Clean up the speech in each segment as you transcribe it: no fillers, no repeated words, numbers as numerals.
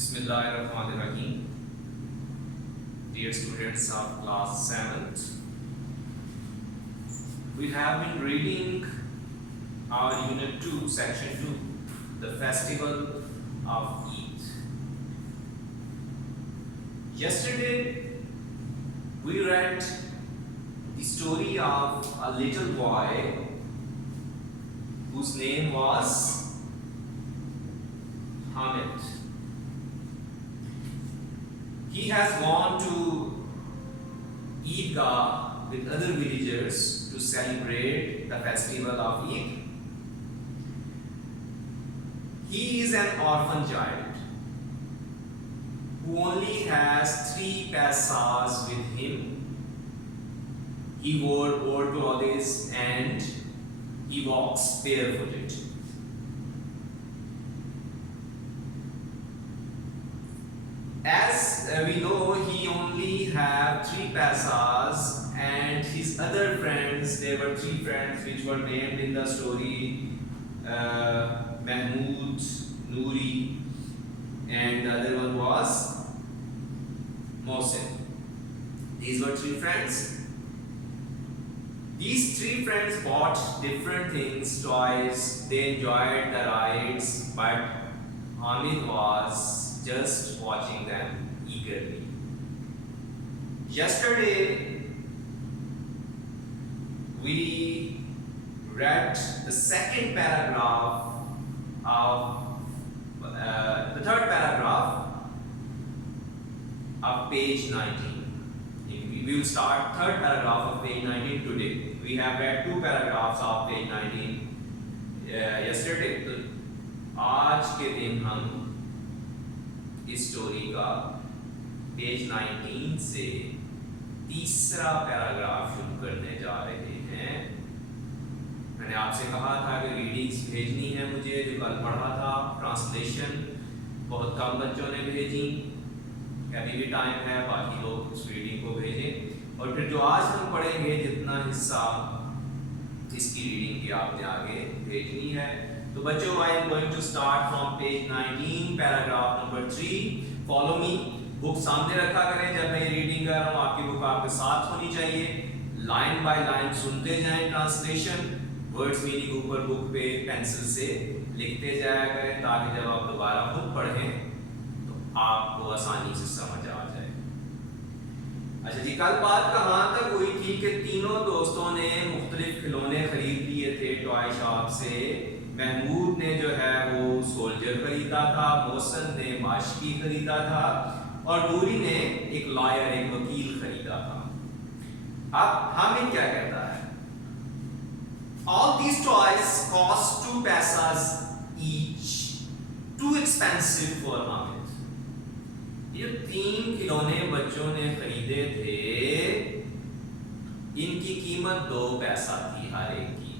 Bismillahirrahmanirrahim. Dear students of class 7th, we have been reading our unit 2, section 2, the festival of Eid. Yesterday, we read the story of a little boy whose name was Hamid. He has gone to Eidgah with other villagers to celebrate the festival of Eid. He is an orphan child who only has 3 paisas with him. He wore old clothes and he walks barefooted. As we know, he only have 3 paisas, and his other friends, there were 3 friends which were named in the story, Mahmoud, Nouri, and the other one was Mohsen. These were 3 friends. These 3 friends bought different things, toys, they enjoyed the rides, but Hamid was just watching them eagerly. Yesterday, we read the second paragraph of the third paragraph of page 19. We will start third paragraph of page 19 today. We have read 2 paragraphs of page 19 yesterday. तो आज के दिन हम इस story का page 19 से तीसरा paragraph शुरू करने जा रहे हैं। मैंने आपसे कहा था कि रीडिंग्स भेजनी है मुझे, जो कल पढ़ा था ट्रांसलेशन बहुत कम बच्चों ने भेजी, अभी भी टाइम है, बाकी लोग उस रीडिंग को भेजें। और फिर जो आज हम पढ़ेंगे जितना हिस्सा इसकी रीडिंग की आपने आगे भेजनी है। तो बच्चों, I am going to start from page 19, paragraph number 3. Follow me. Book सामने रखा करें जब मैं रीडिंग कर रहा हूँ, आपकी बुक आपके साथ होनी चाहिए। लाइन बाय लाइन सुनते जाएं ट्रांसलेशन, वर्ड्स मीनिंग ऊपर बुक पे पेंसिल से लिखते जाया करें, ताकि जब आप दोबारा बुक पढ़ें तो आपको आसानी से समझ आ जाए। अच्छा जी, कल बात कहाँ तक हुई थी कि तीनों दोस्तों ने मुख्तलिफ खिलौने खरीद लिए थे टॉय शॉप से। महमूद ने जो है वो सोल्जर खरीदा था, मोहसन ने माशकी खरीदा था, और नूरी ने एक लॉयर, एक वकील खरीदा था। अब हामिद क्या कहता है? All these toys cost 2 paisas each, too expensive for Hamid. ये 3 खिलौने बच्चों ने खरीदे थे, इनकी कीमत 2 पैसा थी हर एक की,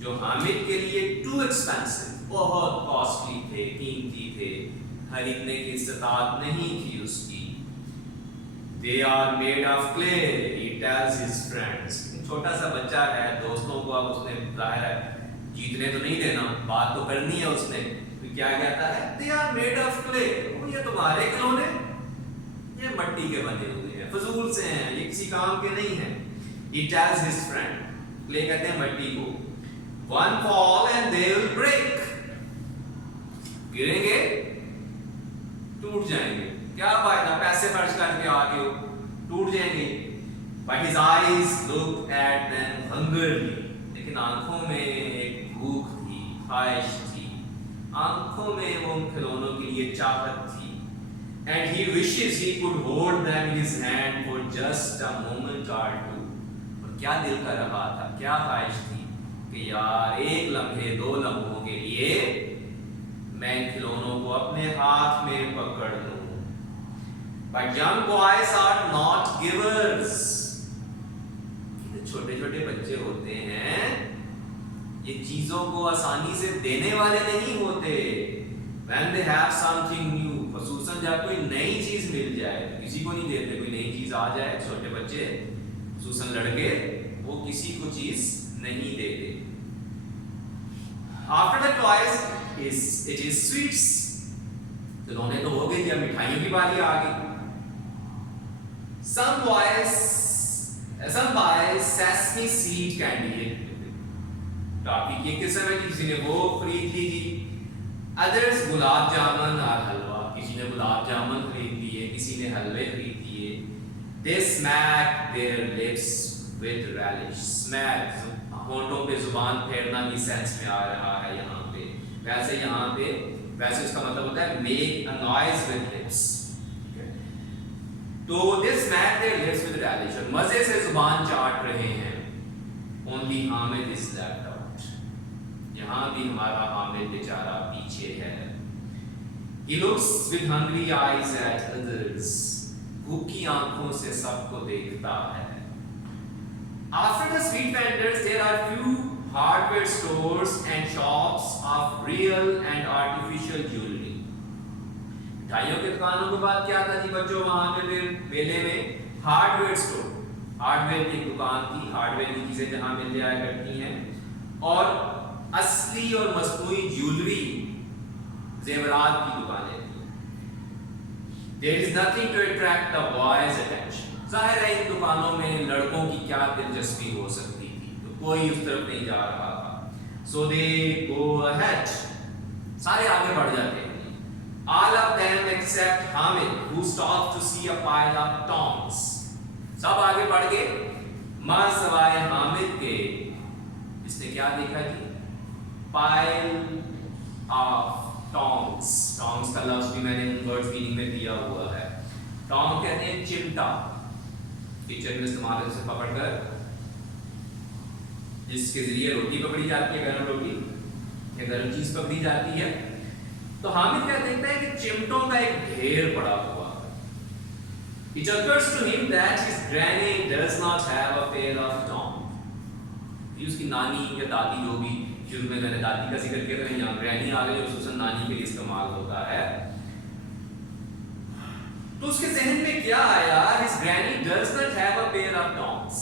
जो हामिद के लिए टू एक्सपेंसिव, बहुत कॉस्टली थे, कीमती थे, खरीदने की इस्तात नहीं थी उसकी। They are made of clay, he tells his friends. छोटा सा बच्चा है, दोस्तों को अब उसने जाहिर है जीतने तो नहीं देना, बात तो करनी है उसने, तो क्या कहता है? They are made of clay. ये तुम्हारे खिलौने, ये मट्टी के बने हुए हैं, फजूल से हैं, ये किसी काम के नहीं हैं। He tells his friend, clay कहते हैं मट्टी को। One fall and they will break. गिरेंगे, टूट जाएंगे, क्या फायदा पैसे खर्च करके आगे हो, टूट जाएंगे। But his eyes looked at them hungrily. लेकिन आंखों में एक भूख थी, ख्वाहिश थी, आंखों में वो उन खिलौनों के लिए चाहत थी। And he wishes he could hold them in his hand for just a moment or two. और क्या दिल कर रहा था, क्या ख्वाहिश थी कि यार एक लम्हे 2 लम्हों के लिए मैं इन खिलौनों को अपने हाथ में पकड़ लूं। But young boys are not givers. छोटे छोटे बच्चे होते हैं, ये चीजों को आसानी से देने वाले नहीं होते। When they have something new, ख़ुसूसन जब कोई नई चीज मिल जाए, तो किसी को नहीं देते, कोई नई चीज आ जाए, छोटे बच्चे ख़ुसूसन लड़के वो किसी को चीज नहीं देते। After the toys it is sweets. खिलौने तो हो गए जी, अब मिठाइयों की बारी आ गई। some buy sesame seed candy, toffee की किस्म है, किसी ने वो खरीद ली जी। अदर्स गुलाब जामुन और हलवा, किसी ने गुलाब जामुन खरीद लिए, किसी ने हलवे खरीद लिए। They smack their lips with relish. Smack होंठों पे जुबान फेरना भी सेंस में आ रहा है यहाँ पे। वैसे यहाँ पे वैसे इसका मतलब होता है make a noise with lips। तो they smack their lips with relish, मजे से जुबान चाट रहे हैं। Only Hamid is left out। यहाँ भी हमारा हामिद बेचारा पीछे है। He looks with hungry eyes at others। भूखी आंखों से सबको देखता है। After the street vendors, there are few hardware stores and shops of real and artificial jewelry। मिठाइयों की दुकानों के बाद क्या था जी बच्चों, वहां पे फिर मेले में हार्डवेयर स्टोर, हार्डवेयर की दुकान थी, हार्डवेयर की चीजें जहां मिल जाया करती हैं, और असली और मसनूई ज्वेलरी जेवरात की दुकानें थी। There is nothing to attract the boys' attention। जाहिर है इन दुकानों में लड़कों की क्या दिलचस्पी हो सकती थी, तो कोई उस तरफ नहीं जा रहा था। So they go ahead, सारे आगे बढ़ जाते हैं। All of them except Hamid, who stopped to see a pile of tongs। सब आगे बढ़ गए मां सवाए हामिद के, इसने क्या देखा जी, पाइल ऑफ टॉन्ग्स। टॉन्ग्स का लफ्ज भी मैंने वर्ड्स मीनिंग में दिया हुआ है। टॉन्ग कहते हैं चिमटा, किचन में इस्तेमाल है, उसे पकड़कर जिसके जरिए रोटी पकड़ी जाती है, गर्म रोटी या गर्म चीज पकड़ी जाती है। तो हामिद क्या देखता है कि चिमटों का एक ढेर पड़ा हुआ है। It occurs to him that his granny does not have a pair of tongs। ये उसकी नानी या दादी, जो भी शुरू में मैंने दादी का जिक्र किया था, यहाँ ग्रैनी आ गई, उसको नानी के लिए इस्तेमाल होता है। तो उसके जहन में क्या आया, his granny does not have a pair of tongs।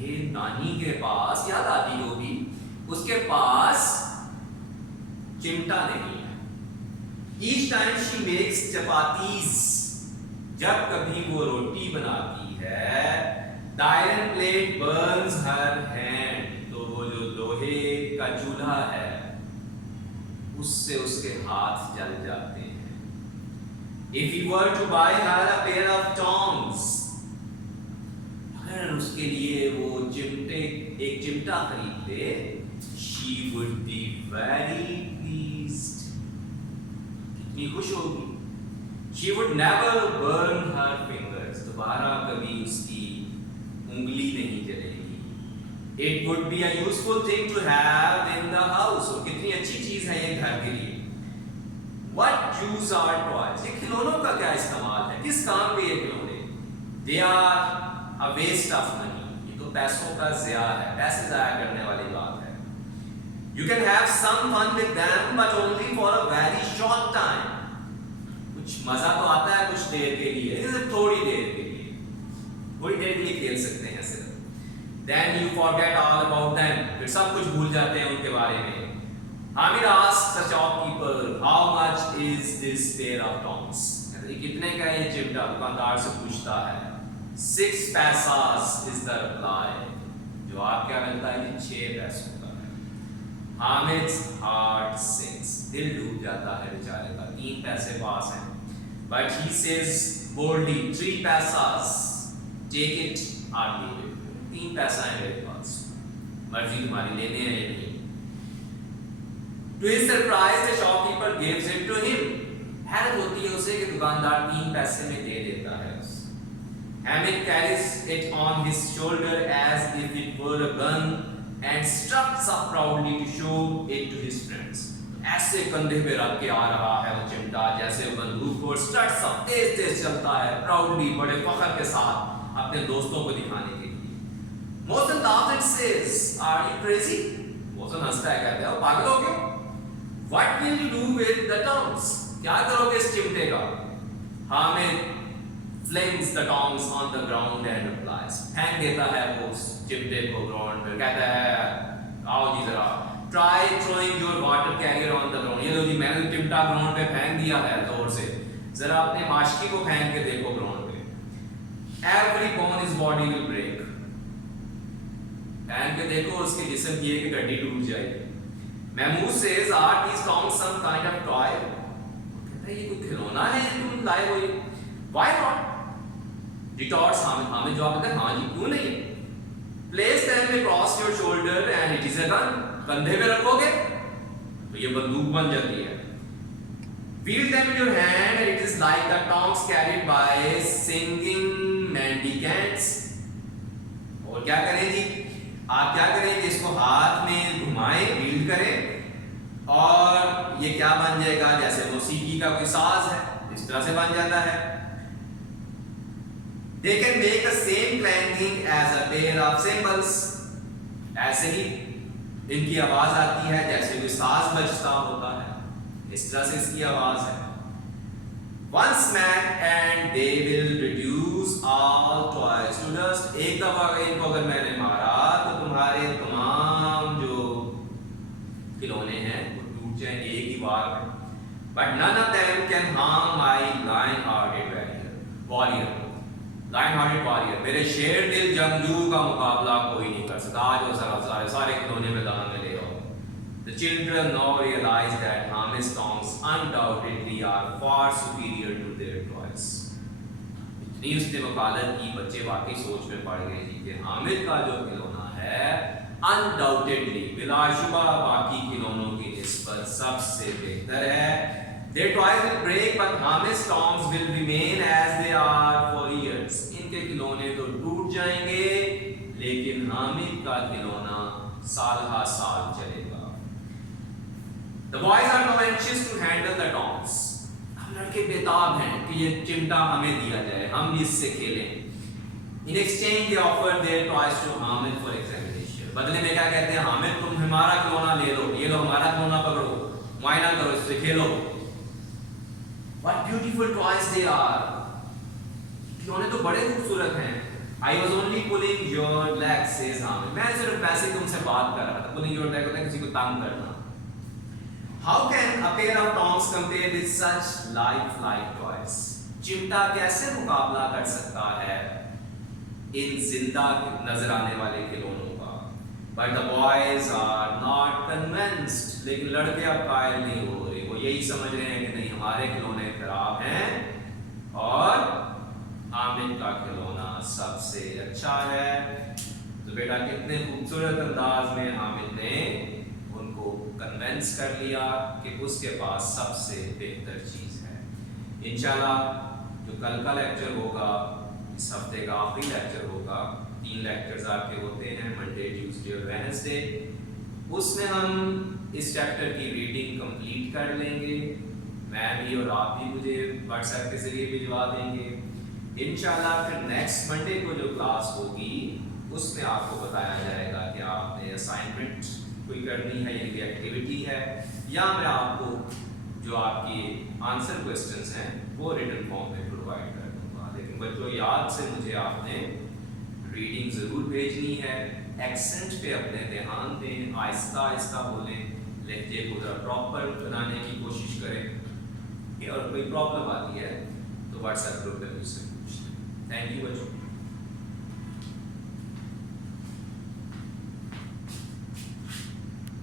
ये नानी के पास या दादी जो भी, उसके पास चिमटा नहीं है। Each time she makes chapatis, जब कभी वो रोटी बनाती है, the iron plate burns her hand। तो वो जो लोहे का चूल्हा है उससे उसके हाथ जल जाते हैं। If he were to buy her a pair of tongs, अगर उसके लिए वो एक चिमटा खरीद ले, she would be very pleased। कितनी खुश होगी। She would never burn her fingers। दोबारा कभी उसकी उंगली नहीं जलेगी। It would be a useful thing to have in the house। और कितनी अच्छी चीज है ये घर के लिए। What use are toys? ये खिलौनों का क्या इस्तेमाल है, किस काम के ये खिलौने? They are a waste of money। ये तो पैसों का ज़िया है, पैसे ज़ाया करने वाली बात है। You can have some fun with them, but only for a very short time। कुछ मजा तो आता है कुछ देर के लिए, थोड़ी देर के लिए, थोड़ी देर के लिए खेल सकते हैं सिर्फ। Then you forget all about them। फिर सब कुछ भूल जाते हैं उनके बारे में। Hamid asks the shopkeeper, how much is this pair of tongs? कितने का ये चिमटा, दुकानदार से पूछता है। 6 पैसास is the reply। जवाब क्या मिलता है, 6 पैसों का है। Hamid's heart sinks। दिल डूब जाता है बेचारे का, 3 पैसे पास हैं। But he says boldly, 3 पैसास, take it or leave it। 3 पैसा है मेरे पास, मर्जी तुम्हारी, लेने हैं या नहीं। To his surprise, the shopkeeper gives it to him। हैरत होती है उसे कि दुकानदार 3 पैसे में दे देता है उसे। Hamid carries it on his shoulder as if it were a gun and struts up proudly to show it to his friends। ऐसे कंधे पे रख के आ रहा है वो चिमटा जैसे बंदूक, और स्ट्रट्स अप, तेज तेज चलता है, प्राउडली, बड़े फख्र के साथ अपने दोस्तों को दिखाने के लिए। Mohsen laughs and says, are you crazy? Mohsen हंसता है, कहता है पागल हो गए। What will you do with the tongs? क्या करोगे इस चिमटे का? Hamid flings the tongs on the ground and replies। फेंक देता है वो उस चिमटे को ग्राउंड पर, कहता है आओ जी जरा, try throwing your water carrier on the ground। ये लो जी मैंने तो चिमटा ग्राउंड पे फेंक दिया है जोर से, जरा अपने माशकी को फेंक के देखो ग्राउंड पे। Every bone is body will break, फेंक के देखो उसके जिस्म की एक हड्डी टूट जाएगी। Mahmood says are these tongs some kind of toy, कहता है ये कोई खिलौना है तुम लाए हो, ये व्हाई नॉट रिटॉर्ट्स हामिद जवाब देता है हाँ जी क्यों नहीं। Place them across your shoulder and it is a gun, कंधे पे रखोगे तो ये बंदूक बन जाती है। Feel them in your hand and it is like the tongs carried by singing mendicants। और क्या करें जी, आप क्या करें कि इसको हाथ में घुमाएं, फील करें और ये क्या बन जाएगा, जैसे मौसीकी का कोई साज है इस तरह से बन जाता है। They can make the same clanking as a pair of cymbals, ऐसे ही इनकी आवाज आती है जैसे कोई साज बजता होता है, इस तरह से इसकी आवाज है। One smack and they will reduce all toys to dust। एक दफा इनको अगर मैंने मारा तो तुम्हारे तमाम जो खिलौने हैं वो टूट जाएंगे एक ही बार में। But none of them can harm my lion-hearted warrior। lion-hearted warrior, मेरे शेर दिल जंगजू का मुकाबला कोई नहीं कर सकता। आज वो सारे खिलौने मैदान में ले आओ। The children now realize that Hamid's tongs undoubtedly are far superior to their toys। इतनी उसने वकालत की, बच्चे वाकई सोच में पड़ गए जी कि हामिद का जो खिलौना है undoubtedly बिलाशुबा बाकी खिलौनों की निस्बत सबसे बेहतर है। Their toys will break but Hamid's tongs will remain as they are for years। इनके खिलौने तो टूट जाएंगे लेकिन हामिद का खिलौना साल हा साल चलेगा। The boys are now anxious to handle the tongs। हम लड़के बेताब हैं कि ये चिमटा हमें दिया जाए, हम भी इससे खेलें। In exchange they offer their toys to Hamid for examination। बदले में क्या कहते हैं, हामिद तुम हमारा खिलौना ले लो, ये लो हमारा खिलौना पकड़ो, मुआयना करो, इससे खेलो। What beautiful toys they are। खिलौने तो बड़े खूबसूरत हैं। I was only pulling your leg says Hamid। मैं सिर्फ वैसे ही तुमसे बात कर रहा था। Pulling your leg होता है किसी को तंग करना। How can a pair of tongs compare with such lifelike toys? चिमटा कैसे मुकाबला कर सकता है इन जिंदा नजर आने वाले खिलौनों का। But the boys are not convinced। लेकिन लड़के अब कायल नहीं हो रहे, वो यही समझ रहे हैं कि नहीं हमारे खिलौने खराब हैं और हामिद का खिलौना सबसे अच्छा है। तो बेटा कितने खूबसूरत अंदाज में हामिद ने उनको कन्वेंस कर लिया कि उसके पास सबसे बेहतर चीज़ है। इंशाल्लाह जो कल का लेक्चर होगा, इस हफ्ते का आखिरी लेक्चर होगा, 3 लेक्चर्स आपके होते हैं मंडे, ट्यूसडे और वेडनेसडे, उसमें हम इस चैप्टर की रीडिंग कंप्लीट कर लेंगे। मैं भी और आप भी मुझे व्हाट्सएप के ज़रिए भिजवा देंगे। इंशाल्लाह फिर नेक्स्ट मंडे को जो क्लास होगी उसमें आपको बताया जाएगा कि आपने असाइनमेंट कोई करनी है, यानी एक्टिविटी है, या मैं आपको जो आपकी आंसर क्वेश्चंस हैं वो रिटन फॉर्म में प्रोवाइड कर दूँगा। लेकिन बच्चों याद से मुझे आपने रीडिंग ज़रूर भेजनी है। एक्सेंट पे अपने ध्यान दें, आहिस्ता आहिस्ता बोलें, लहजे को ज़रा प्रॉपर बनाने की कोशिश करें। और कोई प्रॉब्लम आती है तो व्हाट्सएप ग्रुप पे मुझसे पूछें। थैंक यू बच्चों।